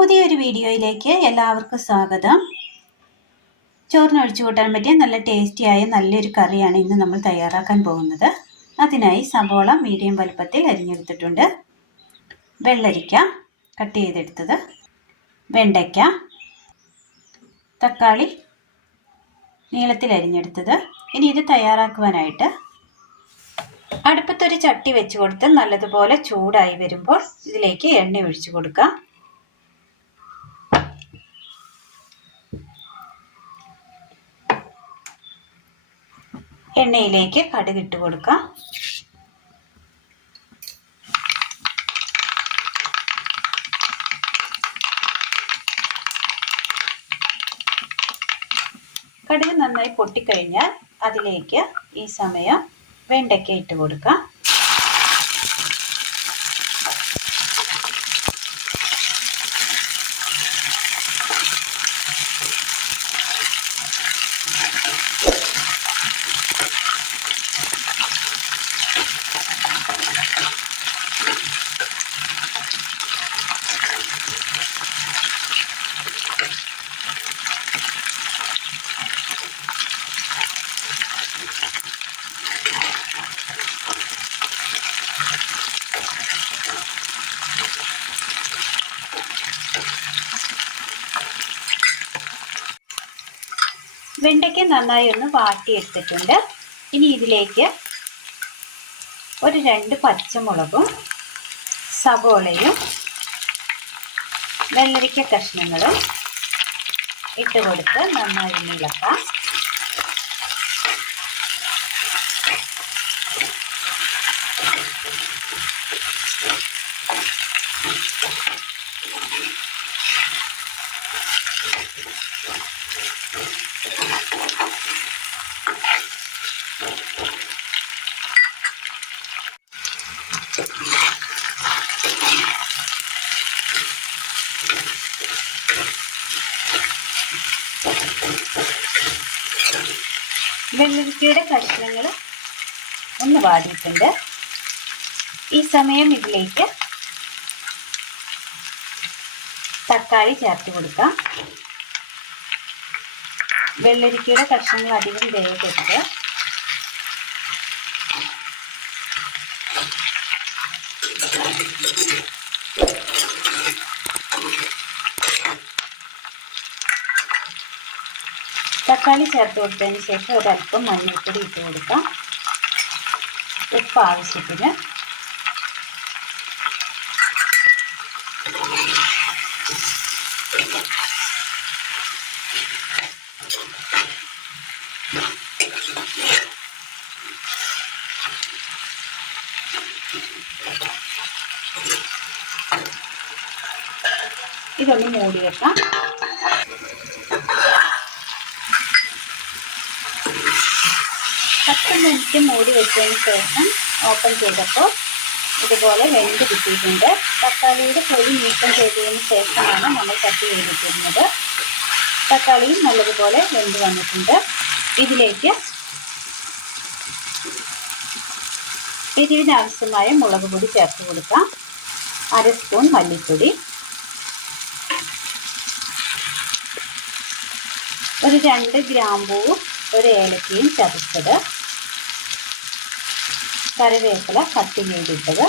പുതിയൊരു വീഡിയോയിലേക്ക് എല്ലാവർക്കും സ്വാഗതം. ചോറിന് ഒഴിച്ചു കൂട്ടാൻ പറ്റിയ നല്ല ടേസ്റ്റിയായ നല്ലൊരു കറിയാണ് ഇന്ന് നമ്മൾ തയ്യാറാക്കാൻ പോകുന്നത്. അതിനായി സവോള മീഡിയം വലുപ്പത്തിൽ അരിഞ്ഞെടുത്തിട്ടുണ്ട്, വെള്ളരിക്ക കട്ട് ചെയ്തെടുത്തത്, വെണ്ടയ്ക്ക, തക്കാളി നീളത്തിൽ അരിഞ്ഞെടുത്തത്. ഇനി ഇത് തയ്യാറാക്കുവാനായിട്ട് അടുപ്പത്തൊരു ചട്ടി വെച്ച് കൊടുത്ത് നല്ലതുപോലെ ചൂടായി വരുമ്പോൾ ഇതിലേക്ക് എണ്ണ ഒഴിച്ചു കൊടുക്കാം. എണ്ണയിലേക്ക് കടുക് ഇട്ട് കൊടുക്കാം. കടുക് നന്നായി പൊട്ടിക്കഴിഞ്ഞാൽ അതിലേക്ക് ഈ സമയം വെണ്ടയ്ക്ക ഇട്ട് കൊടുക്കാം. വെണ്ടയ്ക്ക നന്നായി ഒന്ന് വാട്ടിയെടുത്തിട്ടുണ്ട്. ഇനി ഇതിലേക്ക് ഒരു 2 പച്ചമുളകും സവോളയും വെള്ളരിക്ക കഷ്ണങ്ങളും ഇട്ട് കൊടുത്ത് നന്നായി ഇളക്കാം. വെള്ളരിക്കയുടെ കഷ്ണങ്ങൾ ഒന്ന് വാടിയിട്ടുണ്ട്. ഈ സമയം ഇതിലേക്ക് തക്കാളി ചേർത്ത് കൊടുക്കാം. വെള്ളരിക്കയുടെ കഷ്ണങ്ങൾ അധികം വേഗരുത്. തക്കാളി ചേർത്ത് കൊടുത്തതിന് ശേഷം ഒരല്പം മഞ്ഞൾപ്പൊടി ഇട്ട് കൊടുക്കാം. ഉപ്പ് ആവശ്യത്തിന്. ഇതൊന്ന് മൂടി വെക്കാം. മിനിറ്റ് മൂടി വെച്ചതിന് ശേഷം ഓപ്പൺ ചെയ്തപ്പോൾ ഇതുപോലെ വെന്ത് കിട്ടിയിട്ടുണ്ട്. തക്കാളിയുടെ തൊലി നീക്കം ചെയ്തതിന് ശേഷമാണ് നമ്മൾ കട്ട് ചെയ്തിരിക്കുന്നത്. തക്കാളിയും നല്ലതുപോലെ വെന്ത് വന്നിട്ടുണ്ട്. ഇതിലേക്ക് എരിവിനാവശ്യമായ മുളക് പൊടി ചേർത്ത് കൊടുക്കാം. 1 സ്പൂൺ മല്ലിപ്പൊടി, ഒരു 2 ഗ്രാമ്പൂവും 1 ഏലക്കയും ചതച്ചത്, കറിവേപ്പില കട്ട് ചെയ്തിട്ടത്,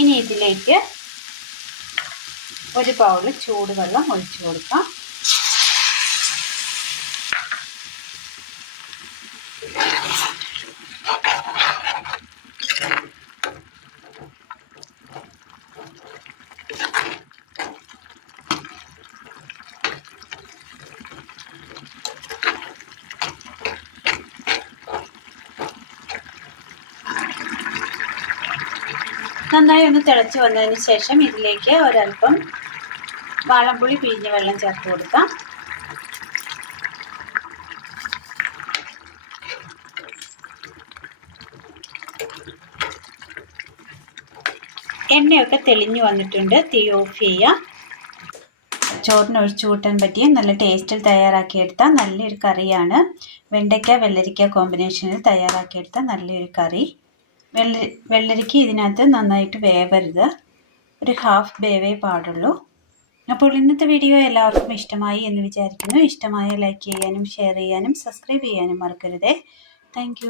ഇനി ഇതിലേക്ക് ഒരു ബൗൾ ചൂടുവെള്ളം ഒഴിച്ചു കൊടുക്കാം. നന്നായി ഒന്ന് തിളച്ച് വന്നതിന് ശേഷം ഇതിലേക്ക് ഒരല്പം വാളംപുളി പിഴിഞ്ഞ വെള്ളം ചേർത്ത് കൊടുക്കാം. എണ്ണയൊക്കെ തെളിഞ്ഞു വന്നിട്ടുണ്ട്. തീ ഓഫ് ചെയ്യുക. ചോറിന് ഒഴിച്ചു കൂട്ടാൻ പറ്റിയ നല്ല ടേസ്റ്റിൽ തയ്യാറാക്കിയെടുത്ത നല്ലൊരു കറിയാണ്. വെണ്ടയ്ക്ക വെള്ളരിക്ക കോമ്പിനേഷനിൽ തയ്യാറാക്കിയെടുത്ത നല്ലൊരു കറി. വെള്ളരിക്ക ഇതിനകത്ത് നന്നായിട്ട് വേവരുത്, ഒരു ഹാഫ് വേവേ പാടുള്ളൂ. അപ്പോൾ ഇന്നത്തെ വീഡിയോ എല്ലാവർക്കും ഇഷ്ടമായി എന്ന് വിചാരിക്കുന്നു. ഇഷ്ടമായ ലൈക്ക് ചെയ്യാനും ഷെയർ ചെയ്യാനും സബ്സ്ക്രൈബ് ചെയ്യാനും മറക്കരുതേ. താങ്ക്